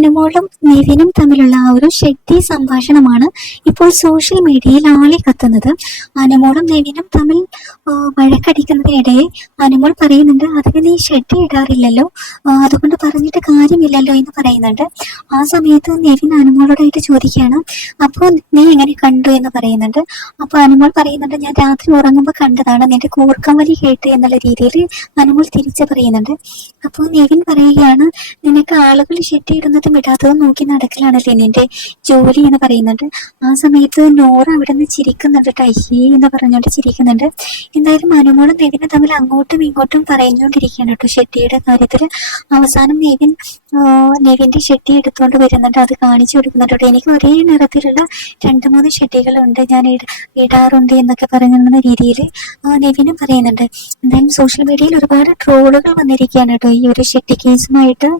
അനുമോളും നിവിനും തമ്മിലുള്ള ആ ഒരു ഷെട്ടി സംഭാഷണമാണ് ഇപ്പോൾ സോഷ്യൽ മീഡിയയിൽ ആളി കത്തുന്നത്. അനുമോളും നിവിനും തമ്മിൽ വഴക്കടിക്കുന്നതിനിടയിൽ അനുമോൾ പറയുന്നുണ്ട്, അതിന് നീ ഷെട്ടി ഇടാറില്ലല്ലോ, അതുകൊണ്ട് പറഞ്ഞിട്ട് കാര്യമില്ലല്ലോ എന്ന് പറയുന്നുണ്ട്. ആ സമയത്ത് നിവിൻ അനുമോളോടായിട്ട് ചോദിക്കുകയാണ്, അപ്പോൾ നീ എങ്ങനെ കണ്ടു എന്ന് പറയുന്നുണ്ട്. അപ്പൊ അനുമോൾ പറയുന്നുണ്ട്, ഞാൻ രാത്രി ഉറങ്ങുമ്പോൾ കണ്ടതാണ്, നിന്റെ കൂർക്കം വലി കേട്ട് എന്നുള്ള രീതിയിൽ അനുമോൾ തിരിച്ചു പറയുന്നുണ്ട്. അപ്പോൾ നിവിൻ പറയുകയാണ്, നിനക്ക് ആളുകൾ ഷെട്ടിയിടുന്നതും ഇടാത്തതും നോക്കി നടക്കലാണല്ലേ നിന്റെ ജോലി എന്ന് പറയുന്നുണ്ട്. ആ സമയത്ത് നോറ അവിടെ നിന്ന് ചിരിക്കുന്നുണ്ട്, ടൈഹി എന്ന് പറഞ്ഞുകൊണ്ട് ചിരിക്കുന്നുണ്ട്. എന്തായാലും അനുമോളും നിവിനും തമ്മിൽ അങ്ങോട്ടും ഇങ്ങോട്ടും പറഞ്ഞുകൊണ്ടിരിക്കുകയാണ് കേട്ടോ ഷെട്ടിയുടെ കാര്യത്തിൽ. അവസാനം നെവിന്റെ ഷെട്ടി എടുത്തുകൊണ്ട് വരുന്നുണ്ട്, അത് കാണിച്ചു കൊടുക്കുന്നുണ്ട്. എനിക്ക് ഒരേ നിറത്തിലുള്ള 2-3 ഷെട്ടികളുണ്ട്, ഞാൻ ഇടാറുണ്ട് എന്നൊക്കെ പറയുന്ന രീതിയിൽ നെവിനും പറയുന്നുണ്ട്. എന്തായാലും സോഷ്യൽ മീഡിയയിൽ ഒരുപാട് ട്രോളുകൾ വന്നിരിക്കുകയാണ് കേട്ടോ ഈ ഒരു ഷെട്ടി കേസുമായിട്ട്.